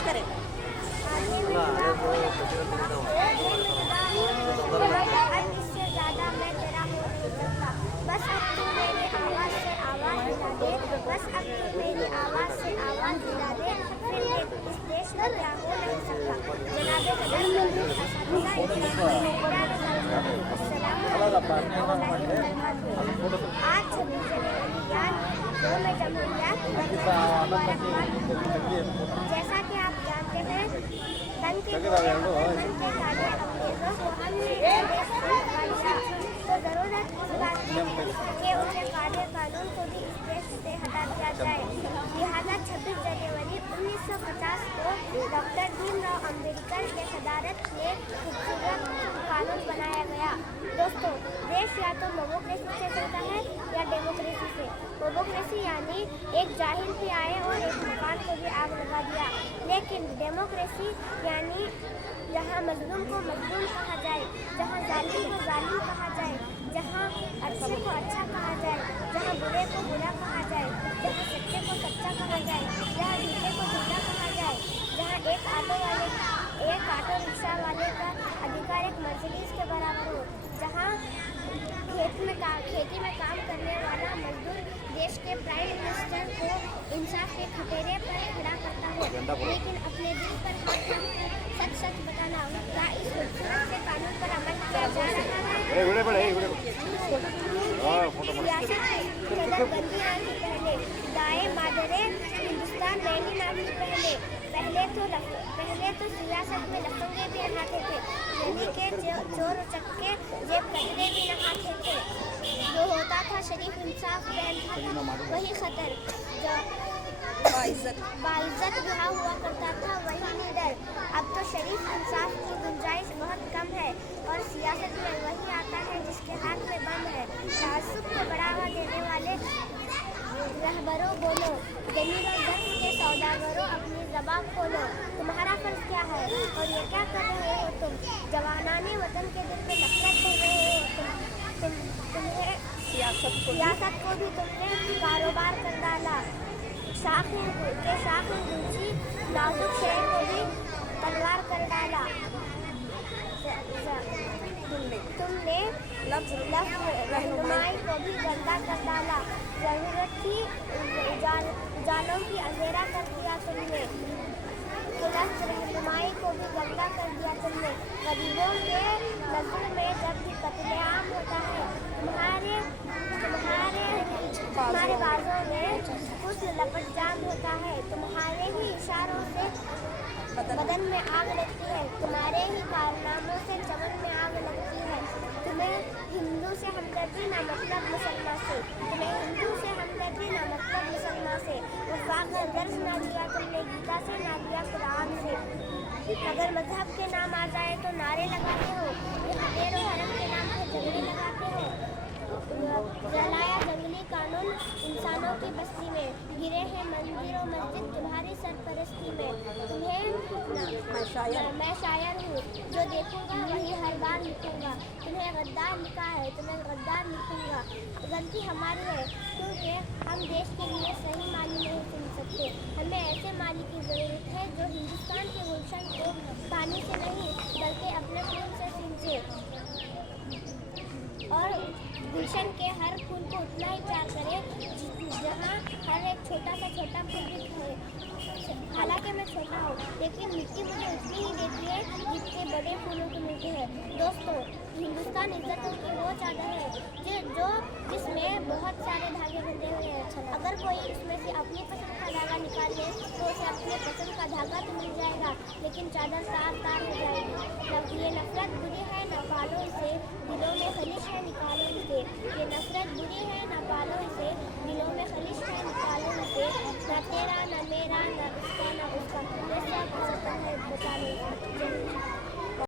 पेश करें। अब इससे ज्यादा मैं तेरा हो नहीं सकता, बस अब तू मेरी आवाज से आवाज दिला दे, बस अब तू मेरी आवाज से आवाज दिला दे, फिर इस देश में क्या हो नहीं सकता। जनाबे सदर आज 26 जनवरी यानी यौम जमहूरिया, जैसा कि आप जानते हैं तन के काले अंग्रेजों को हमने देश से भगा दिया, तो जरूरत इस बात की है कि उनके काले कानून को भी इस देश से हटा दिया जाए। लिहाजा 26 जनवरी 1950 को डॉक्टर भीमराव अम्बेडकर के सदारत में खूबसूरत कानून बनाया गया। दोस्तों, देश या तो डेमोक्रेसी से चलता है या डेमोक्रेसी से। डेमोक्रेसी यानी एक जाहिल भी आए और एक मकान को भी आग लगा दिया, लेकिन डेमोक्रेसी यानी जहाँ मजलूम को मजलूम कहा जाए, जहाँ जालिम को जालिम कहा जाए, जहाँ अच्छे को अच्छा कहा जाए, जहाँ बुरे को बुरा कहा जाए, जहाँ सच्चे को सच्चा कहा जाए, जहाँ झूठे को झूठा कहा जाए, जहाँ एक ऑटो रिक्शा वाले का अधिकार एक मर्सिडीज के बराबर हो, जहाँ खेती में काम करने वाला मजदूर देश के प्राइम मिनिस्टर को इंसाफ के खटेरे पर खड़ा करता हो, लेकिन अपने दिल पर हाथ रखकर सच सच बताना, क्या इस खूबसूरत से कानून पर अमल किया जा रहा है? बंदी आने पहले दाएं मादरे हिंदुस्तान नहीं नामी पहले तो सियासत में लफंगे भी नहाते थे, यानी के चोर उचक्के जेब कतरे भी नहाते थे। जो होता था शरीफ इंसाफ पहनता था वही खतर, जो बाइज्जत रिहा हुआ करता था वही निडर। अब तो शरीफ इंसाफ की गुंजाइश बहुत कम है और सियासत में वही आता है जिसके हाथ में बम है। तासुब को बढ़ावा देने वाले रहबरों बोलो, जमीन और जख्म के सौदागरों अपनी ज़बान खोलो, तुम्हारा फर्ज क्या है और ये क्या कर रहे हो तुम? जवानाने वतन के दिल में नफरत कर रहे हो तुम्हें सियासत को भी तुमने कारोबार कर डाला। शाख में गुंजी नाजुक शहर को भी तलवार कर डाला। तुमने रहनुमाई को भी गंदा कर डाला। जरूरत थी जालों की अंधेरा कर दिया तुमने, रहनुमाई को भी गंदा कर दिया तुमने। गरीबों के नजर में जब भी कत्लेआम होता है तुम्हारे बाजों में कुछ लपट जाम होता है, तुम्हारे ही इशारों से बदन में आग लगती है, तुम्हारे ही कारनामों से चमन में आग लगती है। तुम्हें हिंदू से हमदर्दी ना मतलब मुसलमान से, तुम्हें हिंदू से हमदर्दी ना मतलब मुसलमान से। वफा का दर्ज ना दिया तुमने गीता से ना दिया कुरान से। अगर मजहब के नाम आ जाए तो नारे लगाते हो, हदेर और हरम के नाम पर झगड़े लगाते हो। जलाया जंगली कानून इंसानों की बस्ती में, गिरे हैं मंदिर और मस्जिद तुम्हारी सरपरस्ती में। मैं शायर हूँ, जो देखूंगा वही हर बार लिखूंगा। तुम्हें गद्दार लिखा है, तुम्हें गद्दार लिखूंगा। गलती हमारी है क्योंकि हम देश के लिए सही माली नहीं चुन सकते। हमें ऐसे माली की ज़रूरत है जो हिंदुस्तान के गुलशन को पानी से नहीं बल्कि अपने खून से सींचे और गुलशन के हर फूल को उतना ही प्यार करे जहाँ हर एक छोटा फूल भी खिले। हालांकि मैं छोटा हूँ लेकिन मिट्टी मुझे उतनी ही देती है जितने बड़े फूलों को मिलते हैं। दोस्तों, हिंदुस्तान इज्जतों की वो चादर है जिसमें बहुत सारे धागे बंधे हुए हैं। अगर कोई इसमें से अपनी पसंद का धागा निकाल ले तो उसे अपनी पसंद का धागा तो मिल जाएगा, लेकिन चादर तार हो जाएगी। ये नफरत बुरी है, न पालो इसे, दिलों में खलिश है, निकालो इसे। ये नफरत बुरी है, न पालो